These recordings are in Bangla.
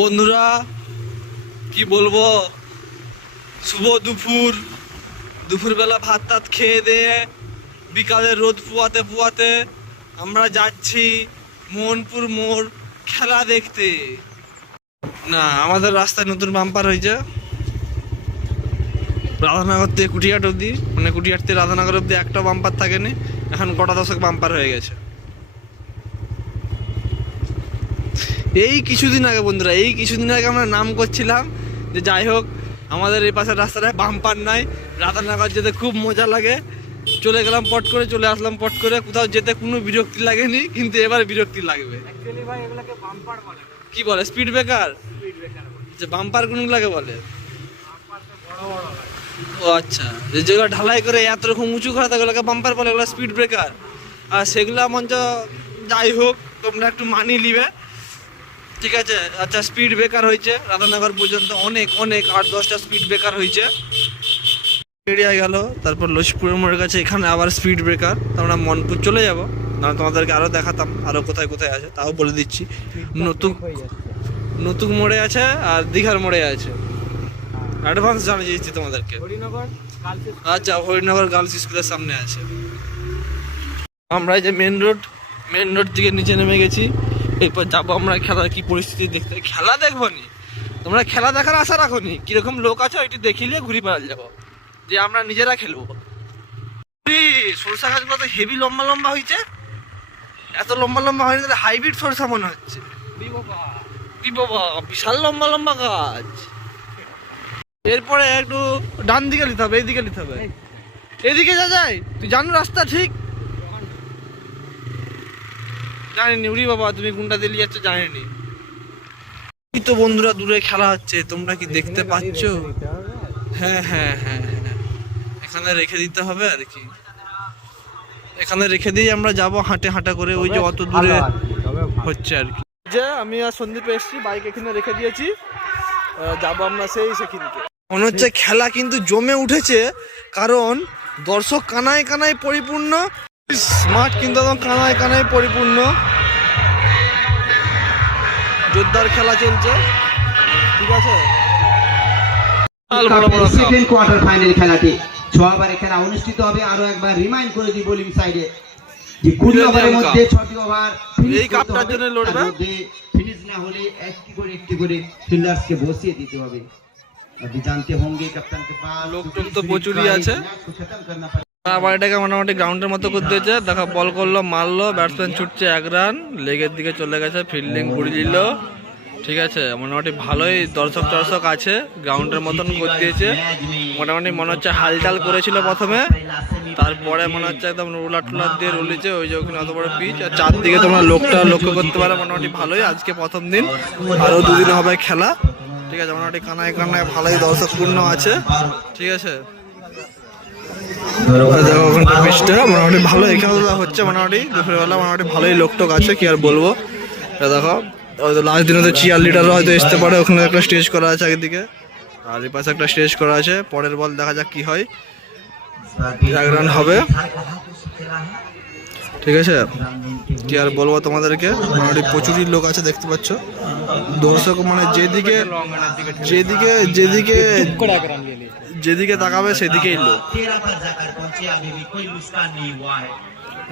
বন্ধুরা, কি বলব? শুভ দুপুর। দুপুরবেলা ভাত টাত খেয়ে দিয়ে বিকালে রোদ পুয়াতে পুয়াতে আমরা যাচ্ছি মোহনপুর মোড় খেলা দেখতে। না, আমাদের রাস্তায় নতুন বাম্পার হয়েছে। রাধানগর থেকে কুটিয়াট অব্দি মানে কুটিয়াট থেকে রাধানগর অব্দি একটা বাম্পার থাকেনি, এখন গোটা দশক বাম্পার হয়ে গেছে। এই কিছুদিন আগে বন্ধুরা এই কিছুদিন আগে আমরা নাম করছিলাম যে যাই হোক আমাদের এই পাশের রাস্তাটায় বাম্পার নাই রাধানগর যেতে খুব মজা লাগে। চলে গেলাম পট করে চলে আসলাম পট করে কোথাও যেতে কোনো বিরক্তি লাগেনি কিন্তু এবার বিরক্তি লাগবে। এগুলোকে বাম্পার বলে। না কি বলে? স্পিড ব্রেকার স্পিড ব্রেকার বলে। যে বাম্পার কোন লাগে বলে ও আচ্ছা যে যেগুলো ঢালাই করে এত রকম উঁচু করা থাকে ওগুলোকে বাম্পার বলে ওগুলো স্পিড ব্রেকার আর সেগুলো মঞ্চ যাই হোক তোমরা একটু মানিয়ে নিবে। ঠিক আছে? আচ্ছা স্পিড ব্রেকার হয়েছে। রাধানগর পর্যন্ত অনেক অনেক আট দশটা স্পিড ব্রেকার হয়েছে। এরিয়া গেল তারপর লক্ষ্মীপুরের মোড়ের কাছে এখানে আবার স্পিড ব্রেকার তো আমরা মনপুর চলে যাব। না তোমাদেরকে আরও দেখাতাম আরও কোথায় কোথায় আছে তাও বলে দিচ্ছি। নতুন নতুন মোড়ে আছে আর দীঘার মোড়ে আছে। অ্যাডভান্স জানিয়ে দিচ্ছি তোমাদেরকে। হরিনগর আচ্ছা হরিনগর গার্লস স্কুলের সামনে আছে। আমরা যে মেন রোড মেন রোড থেকে নিচে নেমে গেছি। এরপর যাব আমরা খেলার কি পরিস্থিতি দেখতে? খেলা দেখব নি তোমরা খেলা দেখার আশা রাখো নি কীরকম লোক আছে ওইটি দেখিলে ঘুরি বেড়াল যাব। যে আমরা নিজেরা খেলব। সরষা গাছগুলো তো হেভি লম্বা লম্বা হয়েছে এত লম্বা লম্বা হয়নি, তাহলে হাইব্রিড সরষা মনে হচ্ছে। বিশাল লম্বা লম্বা গাছ। এরপরে একটু ডান দিকে নিতে হবে, এইদিকে নিতে হবে। এদিকে যা যায় তুই জানো রাস্তা ঠিক? জানিনি উরি বাবা তুমি কোনটা দিলি যাচ্ছ জানিনি। এই তো বন্ধুরা দূরে খেলা হচ্ছে তোমরা কি দেখতে পাচ্ছ? হ্যাঁ হ্যাঁ হ্যাঁ হ্যাঁ। এখানে রেখে দিতে হবে আর কি। এখানে রেখে দিয়ে আমরা যাব হাঁটে হাঁটা করে ওই যে অত দূরে হচ্ছে আর কি। যে আমি আর সন্দীপ এসেছি বাইক এখানে রেখে দিয়েছি। যাব আমরা সেই সেখানকে। মনে হচ্ছে খেলা কিন্তু জমে উঠেছে কারণ দর্শক কানায় কানায় পরিপূর্ণ স্মার্ট কিন্তু একদম কানায় কানায় পরিপূর্ণ। জোরদার খেলা চলছে। ঠিক আছে। সেকেন্ড কোয়ার্টার ফাইনাল খেলাটি। ছবার খেলা অনুষ্ঠিত হবে আরও একবার রিমাইন্ড করে দিই বোলিং সাইডে। যে কুড়ি ওভারের মধ্যে ছটি ওভার এই কাপটার জন্য লড়বে? ফিনিশ না হলে একটি করে একটি করে ফিল্ডার্সকে বসিয়ে দিতে হবে। আপনি জানতে হোঙ্গে কাপ্তান কে পাস লোক তো প্রচুরই আছে। আবার এটাকে মোটামুটি গ্রাউন্ডের মতো করে দিয়েছে দেখা বল করল, মারলো ব্যাটসম্যান ছুটছে এক রান লেগের দিকে চলে গেছে ফিল্ডিং করে দিল। ঠিক আছে, মোটামুটি ভালোই দর্শক টর্শক আছে গ্রাউন্ডের মতন করে দিয়েছে। মোটামুটি মনে হচ্ছে হালচাল করেছিল প্রথমে। তারপরে মনে হচ্ছে একদম রুলার টুলার দিয়ে রুলিছে, ওই যে ওখানে অত বড় পিচ আর চারদিকে তোমরা লোকটা লক্ষ্য করতে পারো, মোটামুটি ভালোই। আজকে প্রথম দিন, আরও দুদিন হবে খেলা। ঠিক আছে, মোটামুটি কানায় কানায় ভালোই দর্শকপূর্ণ আছে। ঠিক আছে। দেখো ওখানকার মোটামুটি ভালো খেলাধুলা হচ্ছে মোটামুটি দুপুরবেলা মোটামুটি ভালোই লোকটোক আছে কি আর বলব। এটা দেখো হয়তো লাস্ট দিনে তো চিয়ার লিডারও হয়তো আসতে পারে ওখানে একটা স্টেজ করা আছে একদিকে। আর এই পাশে একটা স্টেজ করা আছে পরের বল দেখা যাক কি হয়। এক রান হবে। ঠিক আছে? কি আর বলব তোমাদেরকে মোটামুটি প্রচুরই লোক আছে দেখতে পাচ্ছ। দর্শক মানে যেদিকে যেদিকে যেদিকে যেদিকে তাকাবে, সেদিকেই লোক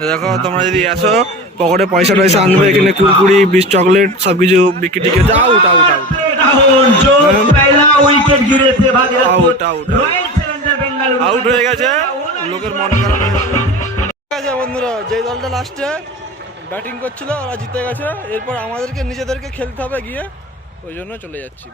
দেখো, তোমরা যদি আসো, পকেটে পয়সা টয়সা আনবে, এখানে কুরকুরি, বিশ চকলেট সব কিছু বিক্রি টিকে out out out out out out হয়ে গেছে। লোকের মন গেছে। বন্ধুরা, যেই দলটা লাস্টে ব্যাটিং করছিল, ওরা জিতে গেছে। এরপর আমাদেরকে, নিজেদেরকে খেলতে হবে গিয়ে। ওই জন্য চলে যাচ্ছি।